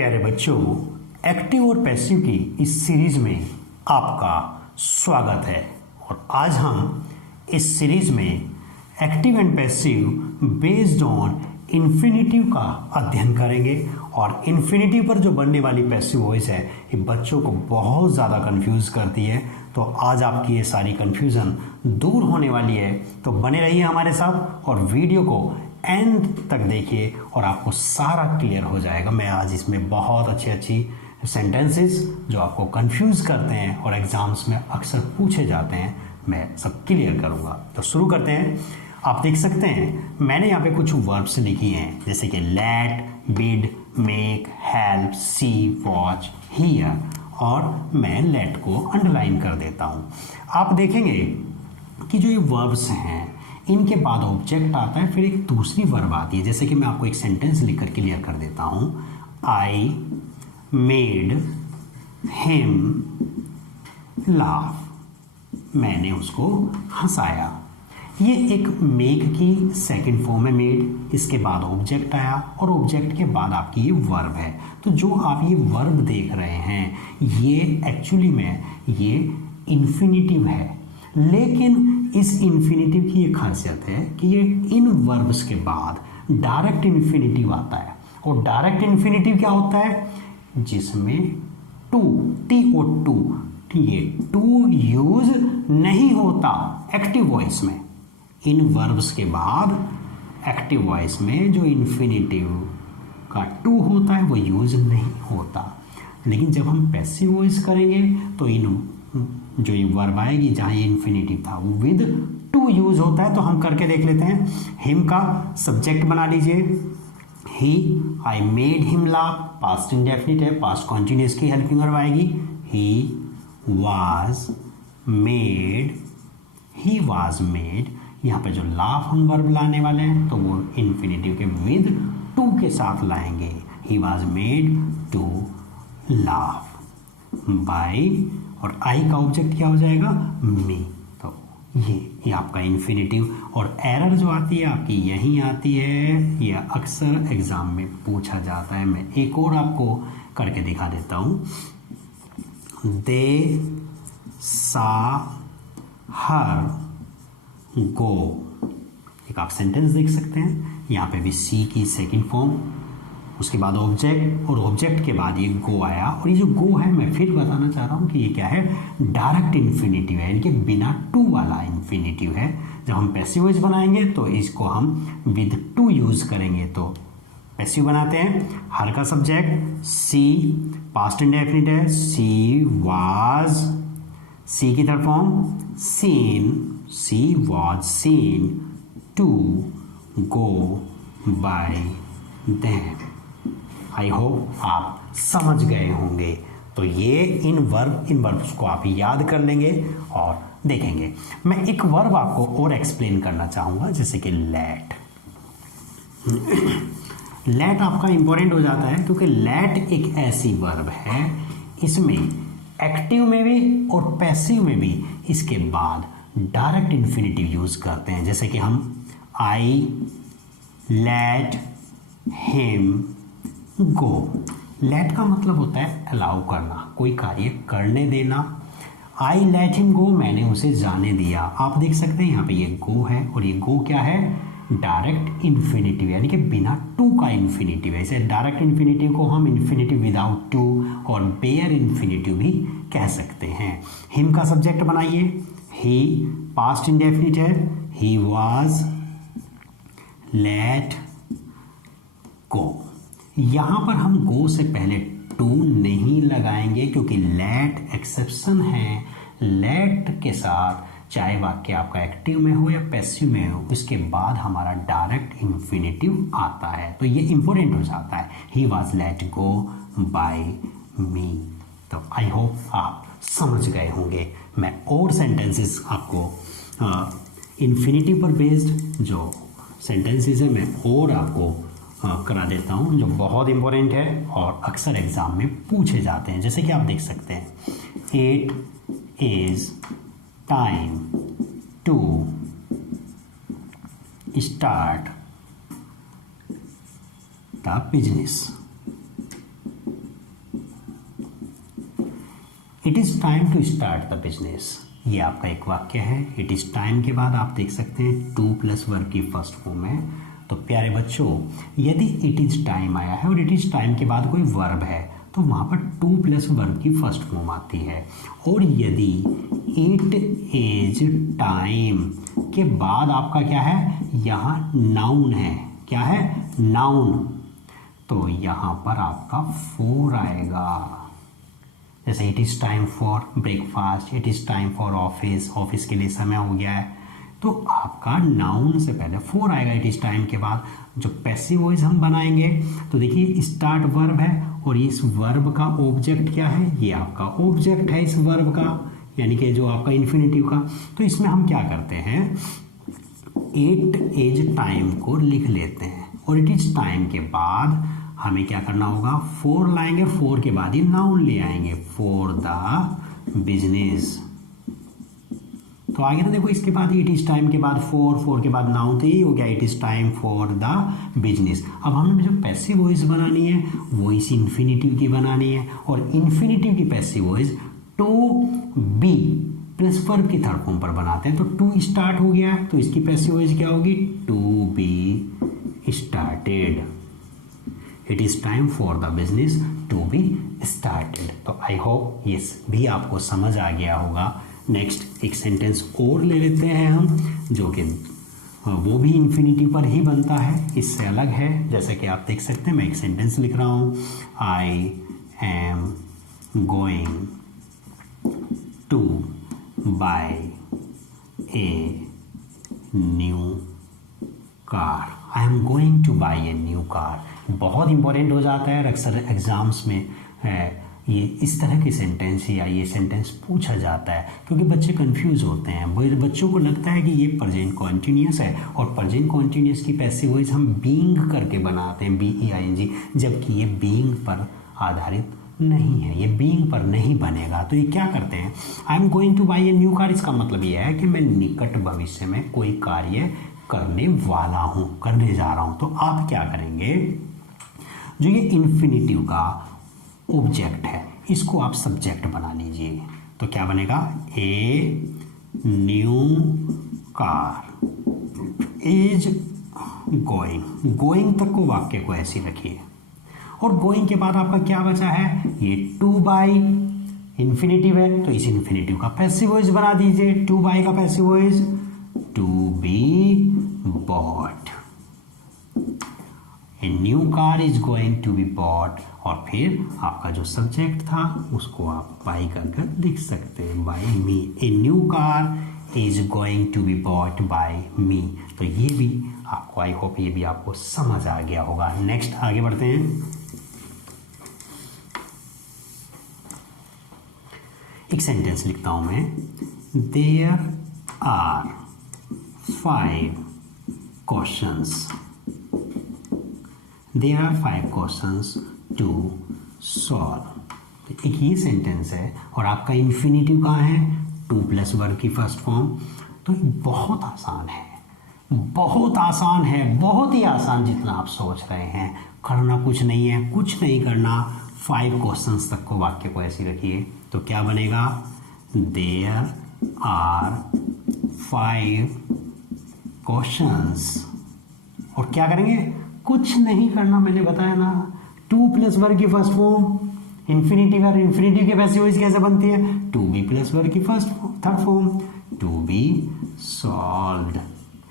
प्यारे बच्चों, एक्टिव और पैसिव की इस सीरीज में आपका स्वागत है। और आज हम इस सीरीज में active and passive based on infinitive का अध्ययन करेंगे। और इन्फिनिटिव पर जो बनने वाली पैसिव वॉइस है ये बच्चों को बहुत ज़्यादा कंफ्यूज करती है। तो आज आपकी ये सारी कंफ्यूजन दूर होने वाली है। तो बने रहिए हमारे साथ और वीडियो को एंड तक देखिए और आपको सारा क्लियर हो जाएगा। मैं आज इसमें बहुत अच्छी सेंटेंसेस जो आपको कंफ्यूज करते हैं और एग्जाम्स में अक्सर पूछे जाते हैं मैं सब क्लियर करूंगा। तो शुरू करते हैं। आप देख सकते हैं मैंने यहाँ पे कुछ वर्ब्स लिखी हैं जैसे कि let, bid, make, help, see, watch, here, और मैं लेट को अंडरलाइन कर देता हूँ। आप देखेंगे कि जो ये वर्ब्स हैं इनके बाद ऑब्जेक्ट आता है, फिर एक दूसरी वर्ब आती है। जैसे कि मैं आपको एक सेंटेंस लिखकर क्लियर कर देता हूँ। आई मेड हिम लाफ, मैंने उसको हंसाया। ये एक मेक की सेकंड फॉर्म है मेड, इसके बाद ऑब्जेक्ट आया और ऑब्जेक्ट के बाद आपकी ये वर्ब है। तो जो आप ये वर्ब देख रहे हैं ये एक्चुअली में ये इन्फिनिटिव है, लेकिन इस इन्फिनिटिव की ये खासियत है कि ये इन वर्ब्स के बाद डायरेक्ट इन्फिनिटिव आता है। और डायरेक्ट इन्फिनिटिव क्या होता है? जिसमें टू, टी ओ टू, ये टू यूज नहीं होता एक्टिव वॉइस में। इन वर्ब्स के बाद एक्टिव वॉइस में जो इन्फिनिटिव का टू होता है वो यूज नहीं होता। लेकिन जब हम पैसिव वॉइस करेंगे तो इन जो ये वर्ब आएगी जहाँ ये इन्फिनिटिव था वो विद टू यूज होता है। तो हम करके देख लेते हैं। हिम का सब्जेक्ट बना लीजिए he, I made him laugh, past indefinite है, पास्ट कॉन्टिन्यूअस की हेल्पिंग वर्ब आएगी। He was made, he was made. यहाँ पे जो लाफ हम वर्ब लाने वाले हैं तो वो इन्फिनिटिव के विद टू के साथ लाएंगे। He was made to laugh by, और आई का ऑब्जेक्ट क्या हो जाएगा? मी। तो ये आपका इन्फिनिटिव। और एरर जो आती है आपकी यहीं आती है, ये अक्सर एग्जाम में पूछा जाता है। मैं एक और आपको करके दिखा देता हूँ। दे सा हर गो, एक आप सेंटेंस देख सकते हैं। यहाँ पे भी सी की सेकंड फॉर्म, उसके बाद ऑब्जेक्ट और ऑब्जेक्ट के बाद ये गो आया। और ये जो गो है मैं फिर बताना चाह रहा हूँ कि ये क्या है? डायरेक्ट इन्फिनिटिव है, इनके बिना टू वाला इन्फिनिटिव है। जब हम पैसिव वॉइस बनाएंगे तो इसको हम विद टू यूज करेंगे। तो पैसिव बनाते हैं। हर का सब्जेक्ट सी, पास्ट इंडेफिनिट है, सी वाज, सी की third form seen, she was seen to go by them. I hope आप समझ गए होंगे। तो ये इन वर्ब्स को आप याद कर लेंगे और देखेंगे। मैं एक वर्ब आपको और एक्सप्लेन करना चाहूँगा जैसे कि लेट। लेट आपका इंपॉर्टेंट हो जाता है क्योंकि लेट एक ऐसी वर्ब है, इसमें एक्टिव में भी और पैसिव में भी इसके बाद डायरेक्ट इन्फिनिटिव यूज करते हैं। जैसे कि हम I let him go. Let का मतलब होता है अलाउ करना, कोई कार्य करने देना। आई लेट हिम गो, मैंने उसे जाने दिया। आप देख सकते हैं यहाँ पे ये गो है और ये गो क्या है? डायरेक्ट इन्फिनिटिव, यानी कि बिना टू का इन्फिनिटिव है। इसे डायरेक्ट इन्फिनिटिव को हम इन्फिनिटिव विदाउट टू और बेयर इन्फिनिटिव भी कह सकते हैं। हिम का सब्जेक्ट बनाइए। ही पास्ट इंडेफिनिट है, ही वाज लेट गो। यहां पर हम गो से पहले टू नहीं लगाएंगे क्योंकि लेट एक्सेप्शन है। लेट के साथ चाहे वाक्य आपका एक्टिव में हो या पैसिव में हो, इसके बाद हमारा डायरेक्ट इन्फिनिटिव आता है। तो ये इंपॉर्टेंट हो जाता है। He was let go by me. तो आई होप आप समझ गए होंगे। मैं और सेंटेंसेस आपको इन्फिनिटिव पर बेस्ड जो सेंटेंसेस है मैं और आपको करा देता हूँ जो बहुत इंपॉर्टेंट है और अक्सर एग्जाम में पूछे जाते हैं। जैसे कि आप देख सकते हैं, it is time to start the business. It is time to start the business. ये आपका एक वाक्य है। इट इज़ टाइम के बाद आप देख सकते हैं टू प्लस वर्ब की फर्स्ट फॉर्म है। तो प्यारे बच्चों, यदि इट इज़ टाइम आया है और इट इज़ टाइम के बाद कोई वर्ब है तो वहाँ पर टू प्लस वर्ब की फर्स्ट फॉर्म आती है। और यदि इट इज टाइम के बाद आपका क्या है, यहाँ नाउन है। क्या है? नाउन। तो यहाँ पर आपका फोर आएगा। जैसे it is time for breakfast, it is time for office, office के लिए समय हो गया है, तो आपका नाउन से पहले फोर आएगा इट इज़ टाइम के बाद। जो पैसिव वॉइस हम बनाएंगे तो देखिए स्टार्ट वर्ब है और इस वर्ब का ऑब्जेक्ट क्या है, ये आपका ऑब्जेक्ट है इस वर्ब का, यानी कि जो आपका इन्फिनिटिव का। तो इसमें हम क्या करते हैं, इट इज टाइम को लिख लेते हैं और इट इज टाइम के बाद हमें क्या करना होगा, फोर लाएंगे, फोर के बाद ही नाउन ले आएंगे, फॉर द बिजनेस। तो आगे ना देखो, इसके बाद इट इज टाइम के बाद फोर, फोर के बाद नाउन, तो ये हो गया it is time for the business. अब हमें जो पैसिव वॉइस बनानी है वो इस इन्फिनिटिव की बनानी है, और इन्फिनिटिव की passive voice to be plus verb की थर्ड फॉर्म पर बनाते हैं। तो टू स्टार्ट हो गया है तो इसकी पैसिव वॉइस क्या होगी, to be started. It is time for the business to be started. तो आई होप ये भी आपको समझ आ गया होगा। नेक्स्ट एक सेंटेंस और ले लेते हैं हम, जो कि वो भी इन्फिनिटिव पर ही बनता है, इससे अलग है। जैसे कि आप देख सकते हैं, मैं एक सेंटेंस लिख रहा हूँ, I am going to buy a new car. I am going to buy a new car बहुत इंपॉर्टेंट हो जाता है अक्सर एग्जाम्स में। ये इस तरह के सेंटेंस या ये सेंटेंस पूछा जाता है क्योंकि बच्चे कंफ्यूज होते हैं। बच्चों को लगता है कि ये प्रेजेंट कॉन्टिन्यूस है और प्रेजेंट कॉन्टिन्यूस की पैसिव वॉइस हम बीइंग करके बनाते हैं, BEING, जबकि ये बीइंग पर आधारित नहीं है, ये बीइंग पर नहीं बनेगा। तो ये क्या करते हैं, आई am going two by A new car, इसका मतलब ये है कि मैं निकट भविष्य में कोई कार्य करने वाला हूँ, करने जा रहा हूँ। तो आप क्या करेंगे, जो ये इन्फिनिटिव का ऑब्जेक्ट है इसको आप सब्जेक्ट बना लीजिए। तो क्या बनेगा, ए new car is going. Going तक को वाक्य को ऐसे रखिए और गोइंग के बाद आपका क्या बचा है, ये टू बाई इन्फिनिटिव है तो इस इन्फिनिटिव का पैसिव वॉइस बना दीजिए। टू बाई का passive voice to be bought. A new car is going to be bought, और फिर आपका जो सब्जेक्ट था उसको आप बाई कर लिख सकते हैं, by me. A new car is going to be bought by me. तो ये भी आपको, आई होप ये भी आपको समझ आ गया होगा। नेक्स्ट आगे बढ़ते हैं। एक सेंटेंस लिखता हूं मैं, there are 5 questions. There are 5 questions to solve। एक ये सेंटेंस है और आपका इन्फिनिटिव कहाँ है, टू प्लस वर्ब की फर्स्ट फॉर्म। तो बहुत आसान है, बहुत आसान है, बहुत ही आसान जितना आप सोच रहे हैं। करना कुछ नहीं है, कुछ नहीं करना, 5 क्वेश्चंस तक को वाक्य को ऐसे रखिए। तो क्या बनेगा, देयर आर 5 क्वेश्चंस। और क्या करेंगे, कुछ नहीं करना, मैंने बताया ना, टू प्लस वर्ब की फर्स्ट फॉर्म इन्फिनिटिव है, इन्फिनिटिव की पैसिव वॉइस कैसे बनती है, टू बी प्लस वर्ब की first third form to be solved.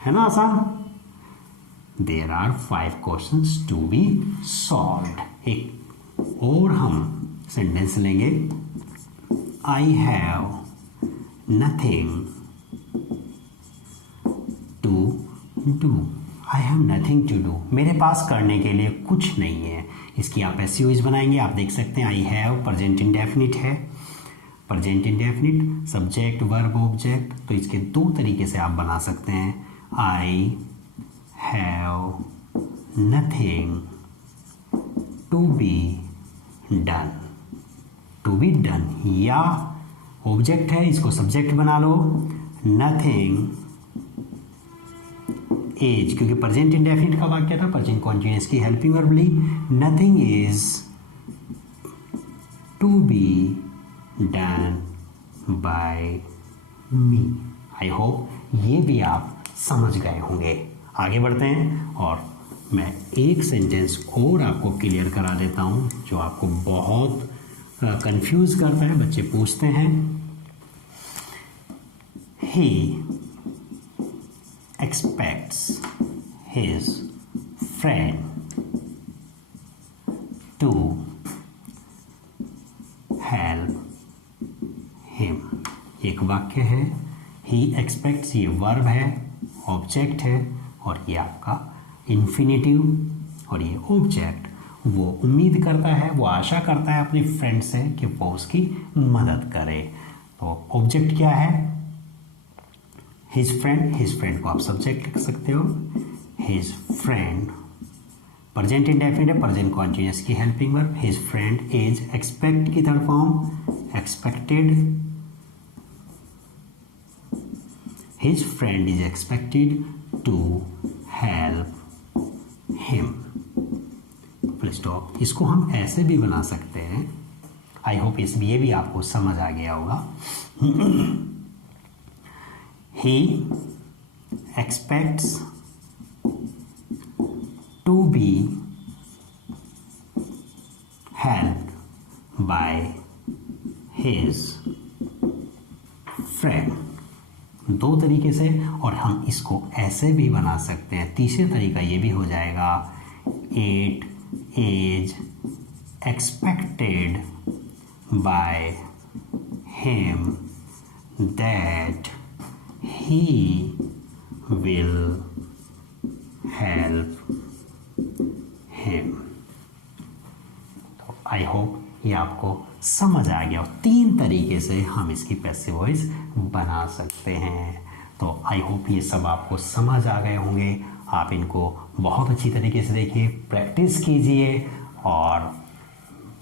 है ना आसान। There are 5 questions to be solved. एक और हम सेंटेंस लेंगे, I have nothing to do. I have nothing to do, मेरे पास करने के लिए कुछ नहीं है। इसकी आप पैसिव वॉइस बनाएंगे, आप देख सकते हैं आई हैव प्रेजेंट इंडेफिनिट है, present indefinite subject verb object. तो इसके 2 तरीके से आप बना सकते हैं, I have nothing to be done. To be done, या ऑब्जेक्ट है इसको सब्जेक्ट बना लो, नथिंग एज, क्योंकि प्रेजेंट इंडेफिनिट का वाक्य था, प्रेजेंट कॉन्टिन्यूअस की हेल्पिंग वर्ब ली, nothing is to be done by me. I hope ये भी आप समझ गए होंगे। आगे बढ़ते हैं और मैं एक सेंटेंस और आपको क्लियर करा देता हूँ जो आपको बहुत कंफ्यूज करता है। बच्चे पूछते हैं he expects his friend to help him। एक वाक्य है, he expects, ये वर्ब है, ऑब्जेक्ट है और ये आपका इन्फिनेटिव, और ये ऑब्जेक्ट वो उम्मीद करता है, वो आशा करता है अपनी फ्रेंड से कि वो उसकी मदद करे। तो ऑब्जेक्ट क्या है? हिज फ्रेंड को आप सब्जेक्ट लिख सकते हो। हिज फ्रेंड प्रेजेंट इंडेफिनिट है, प्रेजेंट कॉन्टिन्यूअस की helping verb. His friend is expect की third form expected. His friend is expected to help him. Full stop. इसको हम ऐसे भी बना सकते हैं। आई होप ये भी आपको समझ आ गया होगा। He expects to be helped by his friend। दो तरीके से, और हम इसको ऐसे भी बना सकते हैं। तीसरे तरीका ये भी हो जाएगा, it is expected by him that he will help him। तो आई होप ये आपको समझ आ गया। और 3 तरीके से हम इसकी पैसिव वॉइस बना सकते हैं। तो आई होप ये सब आपको समझ आ गए होंगे। आप इनको बहुत अच्छी तरीके से देखिए, प्रैक्टिस कीजिए और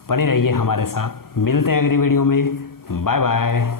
बने रहिए हमारे साथ। मिलते हैं अगली वीडियो में। Bye bye.